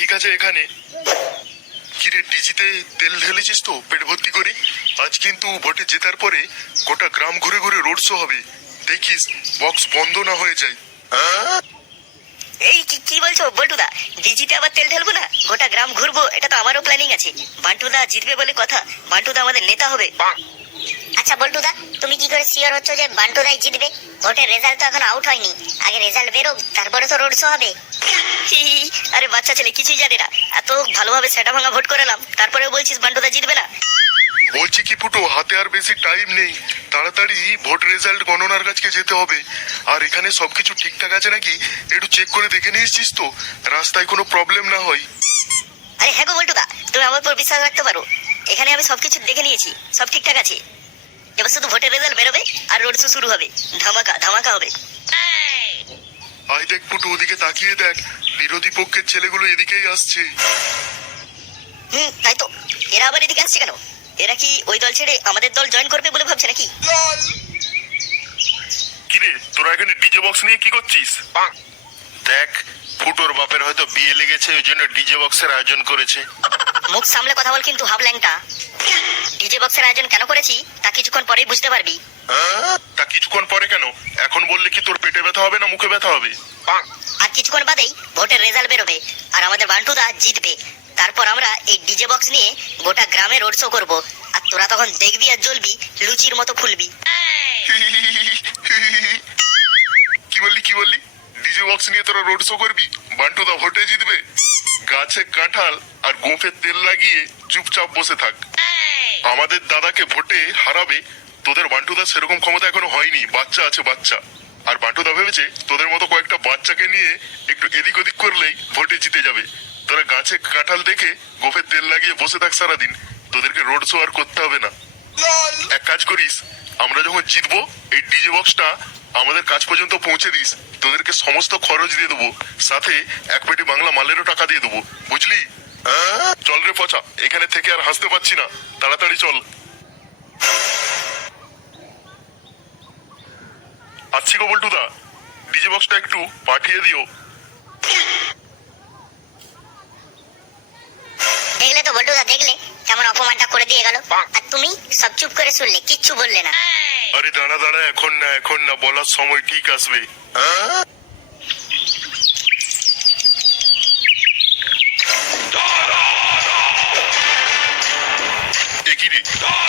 ঠিক আছে এখানে। কিরে ডিজিতে তেল ঢেলেছিস তো পেট ভর্তি করে? আজ কিন্তু ভোটে জেতার পরে গোটা গ্রাম ঘুরে ঘুরে রোড শো হবে, দেখিস বক্স বন্ধ না হয়ে যায়। এই কি বলছো বল্টুদা? ডিজিতে আবার তেল ঢালবো না, গোটা গ্রাম ঘুরবো, এটা তো আমারও প্ল্যানিং আছে। বান্টুদা জিতবে বলে কথা, বান্টুদা আমাদের নেতা হবে। আচ্ছা বল্টুদা, তুমি কি করে শিওর হচ্ছ যে বান্টুদাই জিতবে? ভোটের রেজাল্ট তো এখন আউট হয়নি, আগে রেজাল্ট বেরোক তারপরে তো রোড শো হবে। আরে বাচ্চা ছেলে কিছুই জানে না, এত ভালোভাবে সেটা ভাঙা ভোট করালাম, তারপরেও বলছিস বান্টুদা জিতবে না? বলছি কি ফুটো, হাতে আর বেশি টাইম নেই, তাড়াতাড়ি ভোট রেজাল্ট গণনার কাছে যেতে হবে। আর এখানে সবকিছু ঠিকঠাক আছে নাকি একটু চেক করে দেখে নিয়েছিস তো, রাস্তায় কোনো প্রবলেম না হয়? আরে হ্যাঁ গো বল্টুদা, তুমি আমার উপর বিশ্বাস রাখতে পারো, এখানে আমি সবকিছু দেখে নিয়েছি, সব ঠিকঠাক আছে। এবার শুধু ভোটের রেজাল্ট বেরোবে আর রোড শো শুরু হবে, ধামাকা ধামাকা হবে। আই দেখ ফুটো, ওদিকে তাকিয়ে দেখ, বিরোধী পক্ষের ছেলেগুলো এদিকেই আসছে। তাই তো, এরা আবার এদিকে আসছে কেন? এরা কি ওই দল ছেড়ে আমাদের দল জয়েন করবে বলে ভাবছে নাকি? কিরে তোরা এখানে ডিজে বক্স নিয়ে কি করছিস? দেখ ফুটোর বাপের হয়তো বিয়ে লেগেছে, ওই জন্য ডিজে বক্সের আয়োজন করেছে। মুখ সামলে কথা বল কিন্তু হাবল্যাংটা। ডিজে বক্সের আয়োজন কেন করেছি তা কিছুক্ষণ পরেই বুঝতে পারবি। তা কিছুক্ষণ পরে কেন? এখন বললে কি তোর পেটে ব্যথা হবে না মুখে ব্যথা হবে? আর কিছুক্ষণ বাদেই ভোটের রেজাল্ট বেরোবে আর আমাদের বান্টুদা জিতবে। তারপর আমরা এই ডিজে বক্স নিয়ে গোটা গ্রামে রোড শো করবো, আর তোরা তখন দেখবি আর জ্বলবি, লুচির মতো ফুলবি। কি বললি? ডিজে বক্স নিয়ে তোরা রোড শো করবি? বান্টুদা ভোটে জিতবে? গাছে কাঁঠাল আর গোঁফে তেল লাগিয়ে চুপচাপ বসে থাক। আমাদের দাদাকে ভোটে হারাবে, তোদের বান্টুদা সেরকম ক্ষমতা এখনো হয়নি, বাচ্চা আছে বাচ্চা। আর বান্টুদা ভেবেছে তোদের মতো কয়েকটা বাচ্চাকে নিয়ে একটু এদিক ওদিক করলেই ভোটে জিতে যাবে। তোরা গাছে কাঁঠাল দেখে গোঁফে তেল লাগিয়ে বসে থাক সারাদিন, তোদেরকে রোড শো আর করতে হবে না। এক কাজ করিস, আমরা যখন জিতবো এই ডিজে বক্সটা আমাদের কাছ পর্যন্ত পৌঁছে দিস, তোদেরকে সমস্ত খরচ দিয়ে দেবো, সাথে এক পেটি বাংলা মালেরও টাকা দিয়ে দেবো, বুঝলি? চল রে পচা, এখানে থেকে আর হাসতে পারছি না, তাড়াতাড়ি চল। আসছি গো বল্টুদা, ডিজে বক্সটা একটু পাঠিয়ে দিও। দেখলে তো বল্টুদা, দেখলে কেমন অপমানটা করে দিয়ে গেল, আর তুমি সব চুপ করে শুনলে, কিচ্ছু বললে না। আরে দাঁড়া দাঁড়া, এখন না, বলার সময় ঠিক আসবে।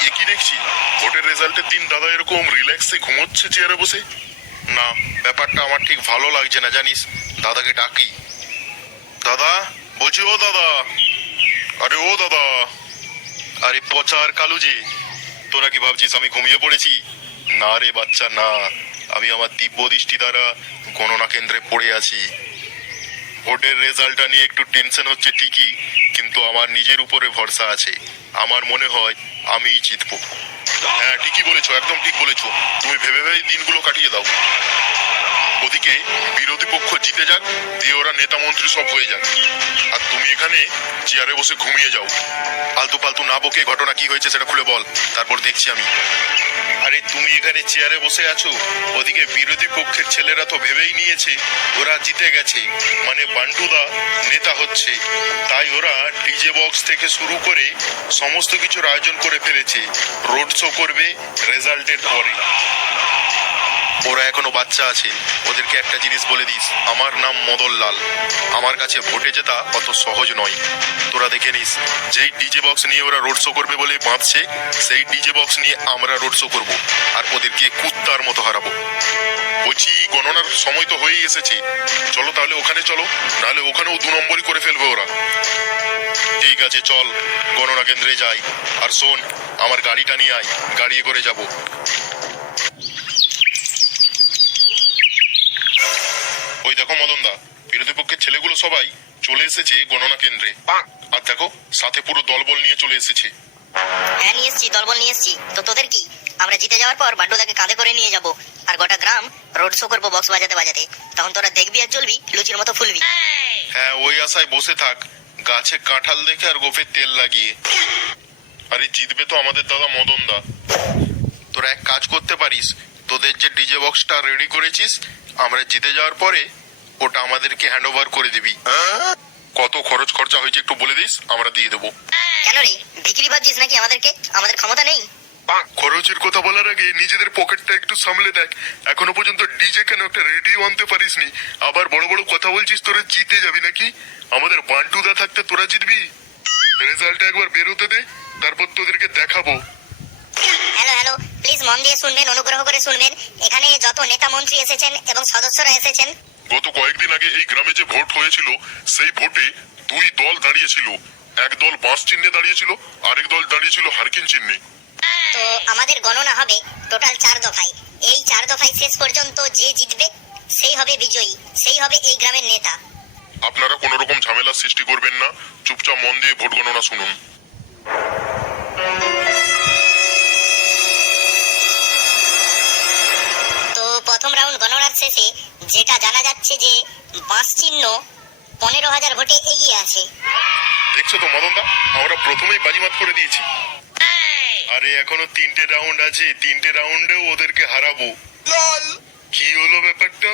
একই দেখছি ভোটের রেজাল্টের দিন দাদা এরকম রিল্যাক্সে ঘুমোচ্ছে চেয়ারে বসে। না, ব্যাপারটা আমার ঠিক ভালো লাগছে না জানিস। দাদাকে ডাকি। দাদা, বলছি ও দাদা, আরে ও দাদা। আরে পচা আর কালু যে, তোরা কি ভাবছিস আমি ঘুমিয়ে পড়েছি? না রে বাচ্চা না, আমি আমার দিব্য দৃষ্টি দ্বারা গণনা কেন্দ্রে পড়ে আছি। ভোটের রেজাল্টটা নিয়ে একটু টেনশন হচ্ছে ঠিকই, কিন্তু আমার নিজের উপরে ভরসা আছে। আমার মনে হয় আমিই জিতবো। হ্যাঁ ঠিকই বলেছো, একদম ঠিক বলেছো। তুমি ভেবে ভেবে দিনগুলো কাটিয়ে দাও। ওদিকে বিরোধী পক্ষ জিতে যাক, দিয়ে ওরা নেতা মন্ত্রী সব হয়ে যাক, আর তুমি এখানে চেয়ারে বসে ঘুমিয়ে যাও। আলতু পালতু না বকে ঘটনা কি হয়েছে সেটা খুলে বল, তারপর দেখছি আমি। আরে তুমি এখানে চেয়ারে বসে আছো, ওদিকে বিরোধী পক্ষের ছেলেরা তো ভেবেই নিয়েছে ওরা জিতে গেছে, মানে বান্টুদা নেতা হচ্ছে। তাই ওরা ডিজে বক্স থেকে শুরু করে সমস্ত কিছুর আয়োজন করে ফেলেছে, রোড শো করবে রেজাল্টের পরে। ওরা এখনো বাচ্চা আছে, ওদেরকে একটা জিনিস বলে দিস, আমার নাম মদন লাল, আমার কাছে ভোটে জেতা অত সহজ নয়। তোরা দেখে নিস, যেই ডিজে বক্স নিয়ে ওরা রোড শো করবে বলে বাঁধছে, সেই ডিজে বক্স নিয়ে আমরা রোড শো করবো, আর ওদেরকে কুত্তার মতো হারাবো। বলছি গণনার সময় তো হয়েই এসেছে, চলো তাহলে ওখানে চলো, নাহলে ওখানেও 2 নম্বরই করে ফেলবে ওরা। ঠিক আছে চল গণনা কেন্দ্রে যাই। আর শোন, আমার গাড়িটা নিয়ে আয়, গাড়িয়ে করে যাবো। ওই দেখো মদনদা, বিরোধী পক্ষের ছেলেগুলো সবাই চলে এসেছে গণনা কেন্দ্রে। আর দেখো সাথে পুরো দলবল নিয়ে চলে এসেছে। হ্যাঁ নিয়ে এসছি, দলবল নিয়ে এসছি। তো তোদের কি, আমরা জিতে যাওয়ার পর বান্টুদাকে কাঁধে করে নিয়ে যাব, আর গোটা গ্রাম রোড শো করবো বক্স বাজাতে বাজাতে, তখন তোরা দেখবি আর জ্বলবি, লুচির মতো ফুলবি। হ্যাঁ ওই আশায় বসে থাক, গাছে কাঁঠাল দেখে আর গোফে তেল লাগিয়ে। আরে জিতবে তো আমাদের দাদা মদনদা। তোরা এক কাজ করতে পারিস, তোদের যে ডিজে বক্সটা রেডি করেছিস, আমরা জিতে যাওয়ার পরে ওটা আমাদেরকে হ্যান্ড ওভার করে দিবি। কত খরচ খরচা হয়েছে একটু বলে দিস, আমরা দিয়ে দেবো। কেন রে, বিক্রি ভাবছিস নাকি আমাদেরকে? আমাদের ক্ষমতা নেই? খরচের কথা বলার আগে নিজেদের পকেটটা একটু সামলে দেখ। এখনো পর্যন্ত ডিজে কেন একটা রেডিও আনতে পারিসনি, আবার বড় বড় কথা বলছিস তোরা জিতে যাবি নাকি? আমাদের বান্টুদা থাকতে তোরা জিতবি? রেজাল্টটা একবার বেরোতে দে, তারপর তোদেরকে দেখাবো। হ্যালো হ্যালো, প্লিজ মন দিয়ে শুনবেন, অনুগ্রহ করে শুনবেন। এখানে যত নেতা মন্ত্রী এসেছেন এবং সদস্যরা এসেছেন, গত কয়েকদিন আগে এই গ্রামে যে ভোট হয়েছিল, সেই ভোটে দুই দল দাঁড়িয়েছিল। এক দল বাঁশ চিহ্নে দাঁড়িয়েছিল, আরেক দল দাঁড়িয়েছিল হারকিন চিহ্নে। তো আমাদের গণনা হবে টোটাল 4 দফায়। এই 4 দফায় শেষ পর্যন্ত যে জিতবে সেই হবে বিজয়ী, সেই হবে এই গ্রামের নেতা। আপনারা কোনো রকম ঝামেলা সৃষ্টি করবেন না, চুপচাপ মন দিয়ে ভোট গণনা শুনুন। তো প্রথম রাউন্ড গণনার শেষে যেটা জানা যাচ্ছে যে বাঁশ চিহ্ন 15,000 ভোটে এগিয়ে আছে। দেখছো তো মদনদা, আমরা প্রথমেই বাজিমাত করে দিয়েছি। আরে এখনো 3টে রাউন্ড আছে, 3টে রাউন্ডেও ওদেরকে হারাবো। কি হলো ব্যাপারটা?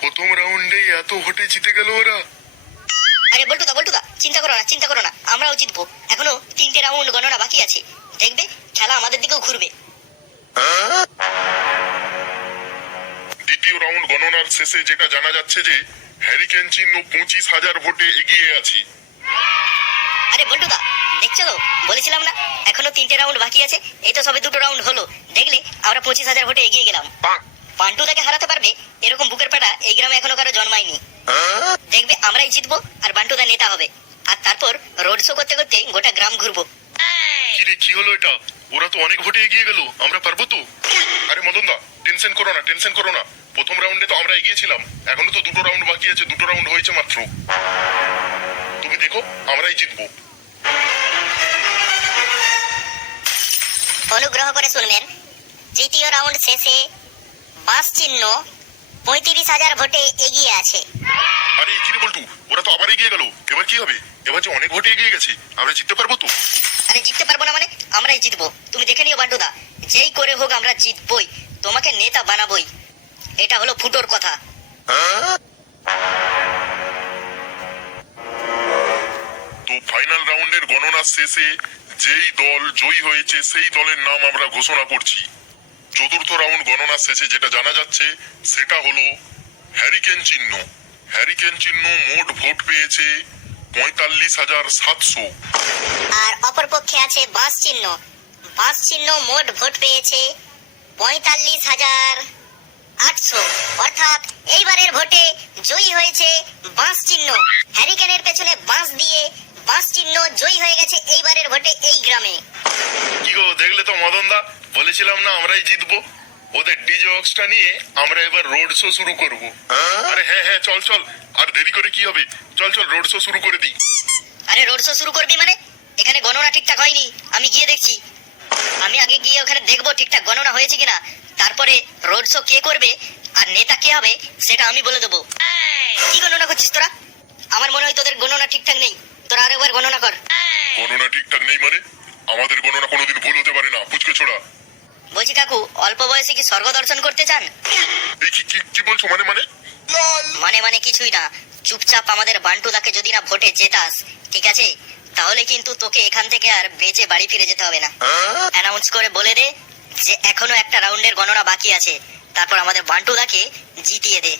প্রথম রাউন্ডেই এত ভোটে জিতে গেল ওরা। আরে বল্টুদা, চিন্তা করো না, আমরাও জিতবো। এখনো 3টে রাউন্ড গণনা বাকি আছে, দেখবে খেলা আমাদের দিকেও ঘুরবে। দ্বিতীয় রাউন্ড গণনার শেষে যেটা জানা যাচ্ছে যে হ্যারিকেন চিহ্ন 25,000 ভোটে এগিয়ে আছে। আরে বল্টুদা, দেখছো তো, বলেছিলাম না এখনো 3টে রাউন্ড বাকি আছে। এই তো সবে 2টো রাউন্ড হলো, দেখলে আমরা 25,000 ভোটে এগিয়ে গেলাম। বান্টুদাকে হারাতে পারবে এরকম বুকের পাটা এই গ্রামে এখনো কারো জন্মায়নি। দেখবে আমরাই জিতবো আর বান্টুদা নেতা হবে, আর তারপর রোড শো করতে করতে গোটা গ্রাম ঘুরবো। কিরে কি হলো এটা? ওরা তো অনেক ভোটে এগিয়ে গেল, আমরা পারবো তো? আরে মদনদা, টেনশন করো না। প্রথম রাউন্ডে তো আমরা এগিয়েছিলাম, এখনো তো 2টো রাউন্ড বাকি আছে, 2টো রাউন্ড হয়েছে মাত্র। তুমি দেখো, আমরাই জিতবো। অনুগ্রহ করে শুনবেন, তৃতীয় রাউন্ড শেষে বাঁশ চিহ্ন 35,000 ভোটে এগিয়ে আছে। আরে কি রে বল্টু, ওরা তো আবার এগিয়ে গেল, এবার কি হবে? এবার যে অনেক ভোটে এগিয়ে গেছে, আমরা জিততে পারবো তো? আরে জিততে পারবো না মানে? আমরাই জিতবো, তুমি দেখে নিও বান্টুদা। যেই করে হোক আমরা জিতবই, তোমাকে নেতা বানাবোই, এটা হলো ফুটোর কথা। তো ফাইনাল রাউন্ডের গণনা শেষে যেই দল জয়ী হয়েছে সেই দলের নাম আমরা ঘোষণা করছি। চতুর্থ রাউন্ড গণনা শেষে যেটা জানা যাচ্ছে সেটা হলো হ্যারিকেন চিহ্ন। হ্যারিকেন চিহ্ন মোট ভোট পেয়েছে 45,700। আর অপরপক্ষে আছে বাঁশ চিহ্ন। বাঁশ চিহ্ন মোট ভোট পেয়েছে 45,800। অর্থাৎ এইবারের ভোটে জয়ী হয়েছে বাঁশ চিহ্ন। হ্যারিকেনের পেছনে বাঁশ দিয়ে বাঁশ চিহ্ন জয়ী হয়ে গেছে এইবারের ভোটে এই গ্রামে। কি গো, দেখলে তো মদনদা, বলেছিলাম না আমরাই জিতবো। ওদের ডিজে বক্সটা নিয়ে আমরা এবার রোড শো শুরু করব। আরে হ্যাঁ, চল, আর দেরি করে কি হবে, চল রোড শো শুরু করে দিই। আরে রোড শো শুরু করবি মানে? এখানে গণনা ঠিকঠাক হয়নি, আমি গিয়ে দেখছি। আমি আগে গিয়ে ওখানে দেখবো ঠিকঠাক গণনা হয়েছে কিনা, তারপরে রোড শো কে করবে আর নেতা কে হবে সেটা আমি বলে দেবো। কি গণনা করছিস তোরা? আমার মনে হয় তোদের গণনা ঠিকঠাক নেই, তোরা আরেকবার গণনা কর। গণনা ঠিকঠাক নেই মানে? আমাদের গণনা কোনোদিন ভুল হতে পারে না, পুচকে ছোড়া। বলছি কাকু, অল্প বয়সে কি স্বর্গ দর্শন করতে চান? এই কি বলছো? মানে কিছুই না। চুপচাপ আমাদের বান্টুদাকে যদি না ভোটে জেতাস, ঠিক আছে, তাহলে কিন্তু তোকে এখান থেকে আর বেঁচে বাড়ি ফিরে যেতে হবে না। অ্যানাউন্স করে বলে দে যে এখনো একটা রাউন্ডের গণনা বাকি আছে, তারপর আমাদের বান্টুদাকে জিতিয়ে দে।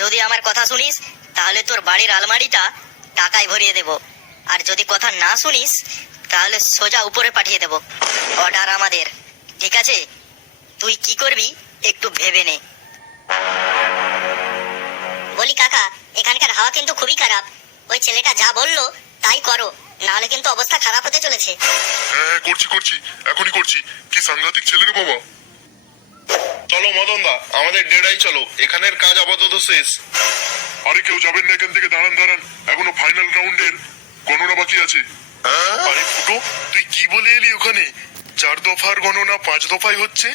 যদি আমার কথা শুনিস তাহলে তোর বাড়ির আলমারিটা টাকায় ভরিয়ে দেব, আর যদি কথা না শুনিস তাহলে সোজা উপরে পাঠিয়ে দেব। অর্ডার আমাদের, ঠিক আছে? তুই কি করবি একটু ভেবে নে। বলি কাকা, এখানকার হাওয়া কিন্তু খুবই খারাপ। ওই ছেলেটা যা বললো তাই করো, নাহলে কিন্তু অবস্থা খারাপ হতে চলেছে। হ্যাঁ, করছি, এখনই করছি। কি সাংঘাতিক ছেলে রে বাবা। চলো মদনদা, আমাদের ডেরাই চলো, এখানের কাজ আপাতত শেষ। আরে কেউ যাবেন না এখান থেকে, দাঁড়ান, এখনো ফাইনাল রাউন্ডের গণনা বাকি আছে। আরে ফুটো, তুই কি বলে এলি ওখানে? 4 দফার গণনা 5 দফায় হচ্ছে।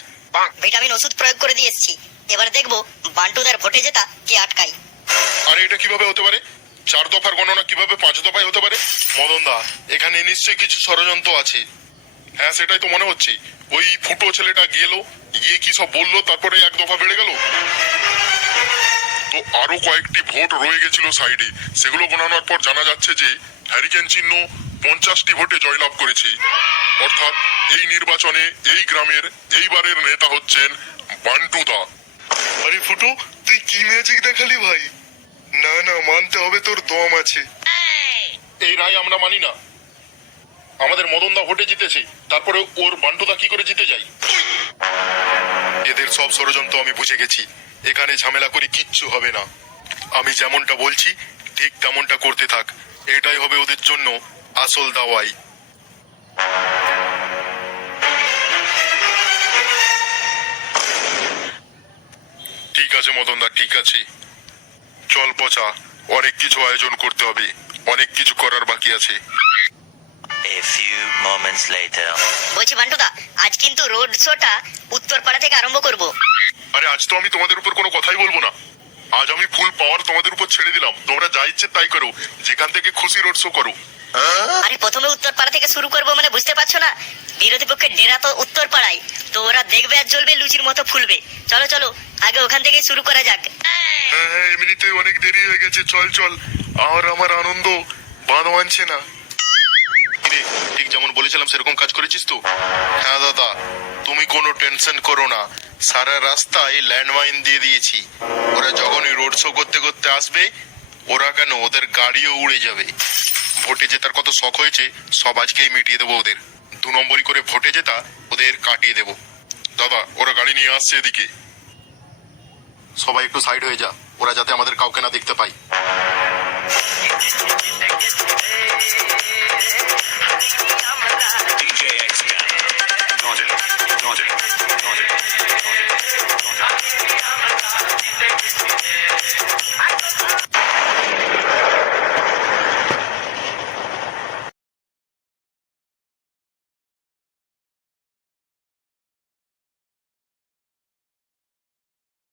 ভিটামিন ওষুধ প্রয়োগ করে দিয়ে এসেছি, এবার দেখবো বান্টুদার ভোটে জেতা কে আটকায়। আরে এটা কিভাবে হতে পারে? 4 দফার গণনা কিভাবে 5 দফায় হতে পারে? মদনদা, এখানে নিশ্চয়ই কিছু ষড়যন্ত্র আছে। হ্যাঁ, সেটাই তো মনে হচ্ছে। ওই ফুটো ছেলেটা গিয়ে কি সব বললো, তারপরে 1 দফা বেড়ে গেল। তো আরো কয়েকটি ভোট রয়ে গেছিল সাইডে, সেগুলো গোনানোর পর জানা যাচ্ছে যে হ্যারিকেন চিহ্ন 50টি ভোটে জয়লাভ করেছে। অর্থাৎ এই নির্বাচনে এই গ্রামের এইবারের নেতা হচ্ছেন বান্টুদা। আরে ফুটু, তুই কি ম্যাজিক দেখালি ভাই? না না, মানতে হবে তোর দম আছে। এই রায় আমরা মানি না। আমাদের মদনদা ভোটে জিতেছে, তারপরে ওর বান্টুদা কি করে জিতে যায়? এদের সব ষড়যন্ত্র আমি বুঝে গেছি। এখানে ঝামেলা করে কিচ্ছু হবে না। আমি যেমনটা বলছি ঠিক তেমনটা করতে থাক, এটাই হবে ওদের জন্য আসল দাওয়াই। ঠিক আছে মদনদা, ঠিক আছে। চল পচা, অনেক কিছু আয়োজন করতে হবে, অনেক কিছু করার বাকি আছে। A few moments later. বলছি বান্টুদা, আজ কিন্তু রোড শোটা উত্তরপাড়া থেকে আরম্ভ করব। আরে আজ তো আমি তোমাদের উপর কোনো কথাই বলবো না। আজ আমি ফুল পাওয়ার তোমাদের উপর ছেড়ে দিলাম, তোমরা যা ইচ্ছে তাই করো, যেখান থেকে খুশি রোড শো করো। আরে প্রথমে উত্তরপাড়া থেকে শুরু করব মানে বুঝতে পারছো না? বিরোধী পক্ষের ডেরা তো উত্তরপাড়ায়, তো ওরা দেখবে আর জ্বলবে, লুচির মতো ফুলবে। চলো চলো, আগে ওখান থেকেই শুরু করা যাক। হ্যাঁ, এমনিতে অনেক দেরি হয়ে গেছে, চল চল। আর আমার আনন্দ বাঁধ মানছে না। কিরে, ঠিক যেমন বলেছিলাম সেরকম কাজ করেছিস তো? হ্যাঁ দাদা, তুমি কোনো টেনশন করো না, সারা রাস্তায় ল্যান্ডমাইন দিয়ে দিয়েছি। ওরা যখনই রোড শো করতে করতে আসবে, ওরা কেন, ওদের গাড়িও উড়ে যাবে। ভোটে জেতার কত শখ হয়েছে সব আজকেই মিটিয়ে দেবো ওদের। 2 নম্বরই করে ভোটে জেতা ওদের কাটিয়ে দেবো। দাদা, ওরা গাড়ি নিয়ে আসছে এদিকে। সবাই একটু সাইড হয়ে যা, ওরা যাতে আমাদের কাউকে না দেখতে পায়। DJ X-Man. Dodge it. Dodge it. Dodge it. Dodge it.